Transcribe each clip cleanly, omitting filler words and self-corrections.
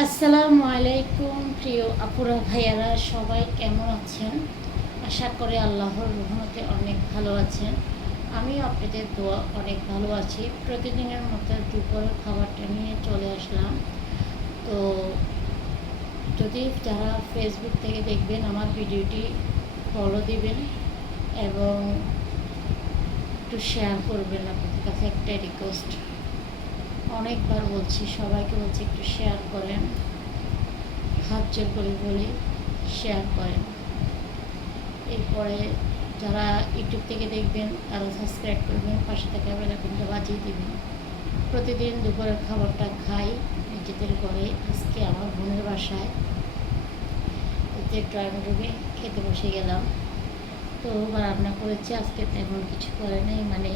আসসালামু আলাইকুম প্রিয় আপুরা ভাইয়ারা, সবাই কেমন আছেন? আশা করি আল্লাহর রহমতে অনেক ভালো আছেন। আমি আপনাদের দোয়া অনেক ভালো আছি। প্রতিদিনের মতো দুপুরের খাবারটা নিয়ে চলে আসলাম। তো যদি যারা ফেসবুক থেকে দেখবেন আমার ভিডিওটি ফলো দিবেন এবং একটু শেয়ার করবেন। আপনাদের কাছে একটা রিকোয়েস্ট, অনেকবার বলছি, সবাইকে বলছি একটু শেয়ার করেন, হাত জোর করে বলি শেয়ার করেন। এরপরে যারা ইউটিউব থেকে দেখবেন তারা সাবস্ক্রাইব করবেন, পাশে থেকে বেলাইকনটা বাজিয়ে দেবেন। প্রতিদিন দুপুরের খাবারটা খাই নিজেদের ঘরে। আজকে আমার বোনের বাসায় যে ড্রয়িং রুমে খেতে বসে গেলাম। তো রান্না করেছি, আজকে তেমন কিছু করে নাই, মানে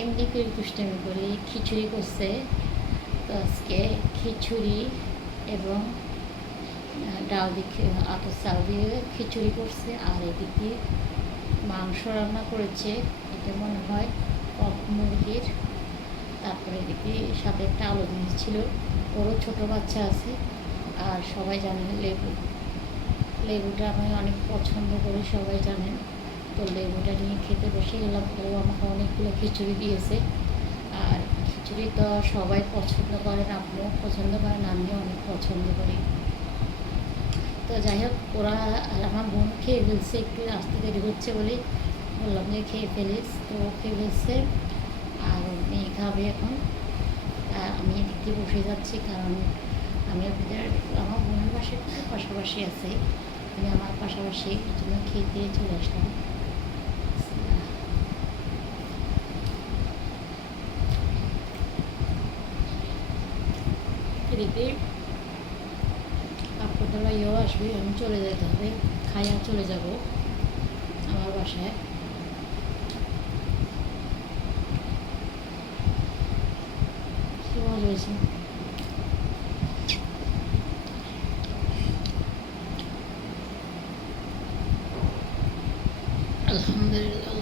এমনি করে দুষ্টামি করে খিচুড়ি করছে। তো আজকে খিচুড়ি এবং ডাল দিয়ে আতর চাল দিয়ে খিচুড়ি করছে, আর এদিকে মাংস রান্না করেছে, এটা মনে হয় কক মুরগির। তারপরে এদিকে সাথে একটা আলু দিয়েছিল। ওরও ছোটো বাচ্চা আছে। আর সবাই জানেন লেবুটা আমি অনেক পছন্দ করি, সবাই জানেন। তো লেবুটা নিয়ে খেতে বসে গেলাম। ও আমাকে অনেকগুলো খিচুড়ি দিয়েছে। আর খিচুড়ি তো সবাই পছন্দ করেন, আপনিও পছন্দ করেন, আমিও অনেক পছন্দ করি। তো যাই হোক, ওরা আর আমার বোন খেয়ে ফেলছে, একটু আসতে দেরি হচ্ছে বলে বললাম যে খেয়ে ফেলিস। তো খেয়ে ফেলছে আর মেয়ে খাবে এখন। আর আমি এদিক দিয়ে বসে যাচ্ছি, কারণ আমি আপনাদের আমার বোনের বাসায় পাশাপাশি আছে, আমি আমার পাশাপাশি এই জন্য খেয়ে দিয়ে চলে আসলাম। এদিকে আপনাদের ভাইও আসবে, আমি চলে যেতে হবে, খাইয়া চলে যাব আমার বাসায়। মজা হয়েছে। আলহামদুলিল্লাহ,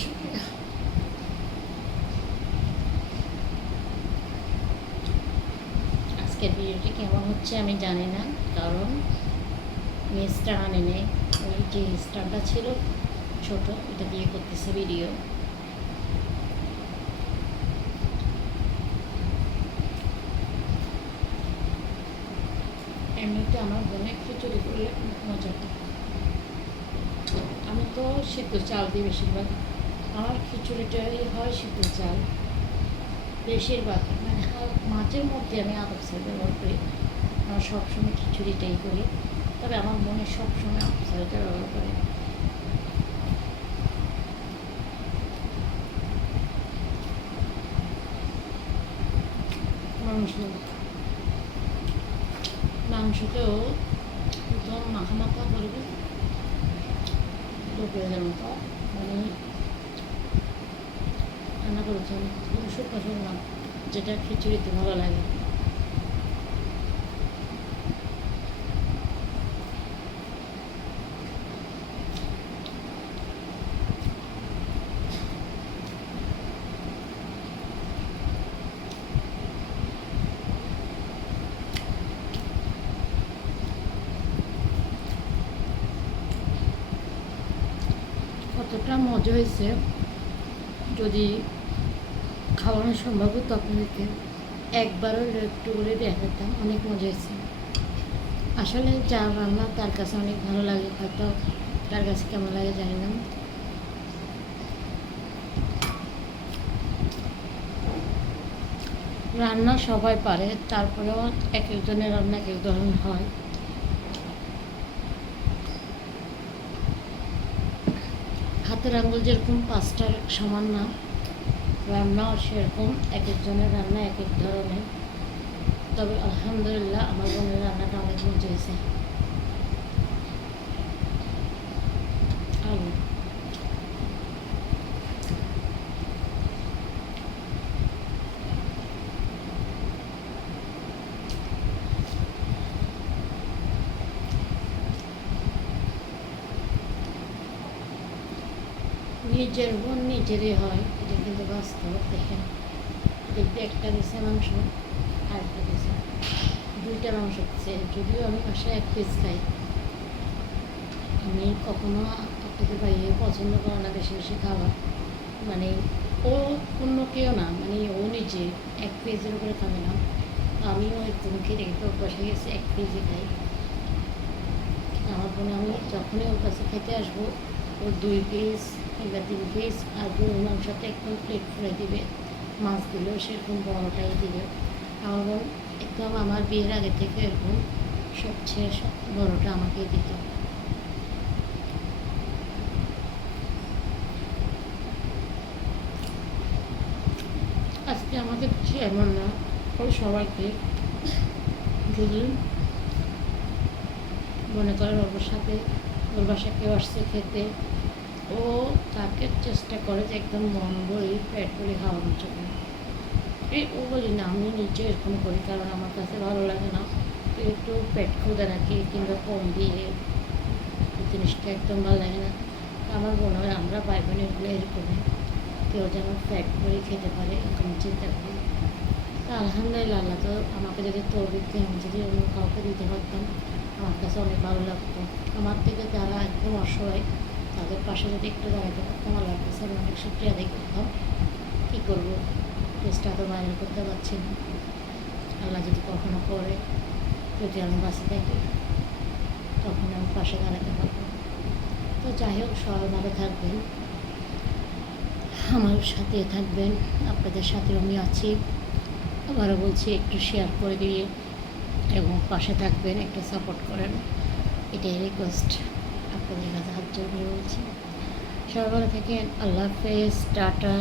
শুকরিয়া। আজকের ভিডিওটি কেমন হচ্ছে আমি জানি না, কারণ আমি স্টার আনি নেই। ওই যে স্টারটা ছিল ছোট, ওটা দিয়ে করতেছে ভিডিও। এমনিতে আমার বোনে খিচুড়ি করলে অনেক মজা হয়। আমি তো সিদ্ধ চাল দিই বেশিরভাগ, আমার খিচুড়িটাই হয় সিদ্ধ চাল বেশিরভাগ। মানে মাঝের মধ্যে আমি আদব চাল ব্যবহার করি, আমার সবসময় খিচুড়িটাই করি। তবে আমার মনে সবসময় আদব চালটা ব্যবহার করে। মাংসকেও প্রথম মাখা মাখা করবে, পেঁয়াজের মতো, মানে রান্না করেছেন শুকনো শুকনো, যেটা খিচুড়িতে ভালো লাগে। কতটা মজা হয়েছে যদি খাওয়ানো সম্ভব হতো আপনাদেরকে একবারও একটু করে দেখাতাম। অনেক মজা হয়েছে। আসলে যা রান্না তার কাছে অনেক ভালো লাগে, হয়তো তার কাছে কেমন লাগে জানি না। রান্না সবাই পারে, তারপরেও এক একজনের রান্না এক এক ধরনের হয়। হাতের আঙুল যেরকম পাঁচটার সমান না, রান্নাও সেরকম এক একজনের রান্না এক এক ধরনের। তবে আলহামদুলিল্লাহ আমার বোনের রান্নাটা অনেক মজা হয়েছে। আলু নিজের বোন নিজেরই হয়, এটা কিন্তু বাস্তব। দেখেন, দেখতে একটা দিছে মাংস, আরেকটা দিছে, দুইটা মাংস খেয়েছে, যদিও আমি বাসায় 1 পিস খাই। আমি কখনো আপনাদের বাইরে পছন্দ করে না বেশি বেশি খাবার, মানে ও অন্য কেউ না, মানে ও নিজে 1 পিসের উপরে খাবে না। আমিও একদম খেতে খেতে অভ্যাস হয়ে গেছে, 1 পিসই খাই। আমার বোন, আমি যখনই ওর কাছে খেতে আসবো, ও 2 পিস কিংবা 3 পিস আর গরুর মাংসটা একদম প্লেট ফুলে দিবে, মাছগুলোও সেরকম বড়টাই দিবে। আমার বোন একদম আমার বিয়ের আগে থেকে এরকম সবচেয়ে বড়টা আমাকেই দিত। আজকে আমাকে কিছু এমন না, ও সবাইকে, যদি মনে করেন ওর সাথে ওর বাসায় কেউ আসছে খেতে, ও তাকে চেষ্টা করে যে একদম মন ভরে পেট ভরে খাওয়ানোর জন্য। ও বলি না, আমি নিজে এরকম করি, কারণ আমার কাছে ভালো লাগে না একটু পেট ক্ষুদা রাখি কিংবা কম দিয়ে, জিনিসটা একদম ভালো লাগে না। আমার মনে হয় আমরা ভাই বোনেরগুলো এরকমই, কেউ যেন পেট ভরে খেতে পারে এরকম চিন্তা করি। তা আলহামদুলিল্লাহ, আল্লাহ তো আমাকে যদি তৌফিক দিয়ে আমি যদি অন্য কাউকে দিতে পারতাম, আমার কাছে অনেক ভালো লাগতো। আমার থেকে যারা একদম অসহায়, তাদের পাশে যদি একটু দাঁড়াতে পারতাম, আল্লাহর কাছে আমি অনেক শুক্রিয়া আদায় করতাম। কী করবো, চেষ্টা তো ভাইরাল করতে পারছি না। আল্লাহ যদি কখনো করে, যদি আমি বাঁচে থাকি, তখন আমি পাশে দাঁড়াতে পারবো। তো যাই হোক, সবাই ভালো থাকবেন, আমার সাথে থাকবেন, আপনাদের সাথেও আমি আছি। আবারও বলছি, একটু শেয়ার করে দিয়ে এবং পাশে থাকবেন, একটু সাপোর্ট করেন, এটাই রিকোয়েস্ট আপনাদের কাছে হাত জোর করে বলছি। সবাই ভালো থাকেন, আল্লাহ হাফেজ, টাটা।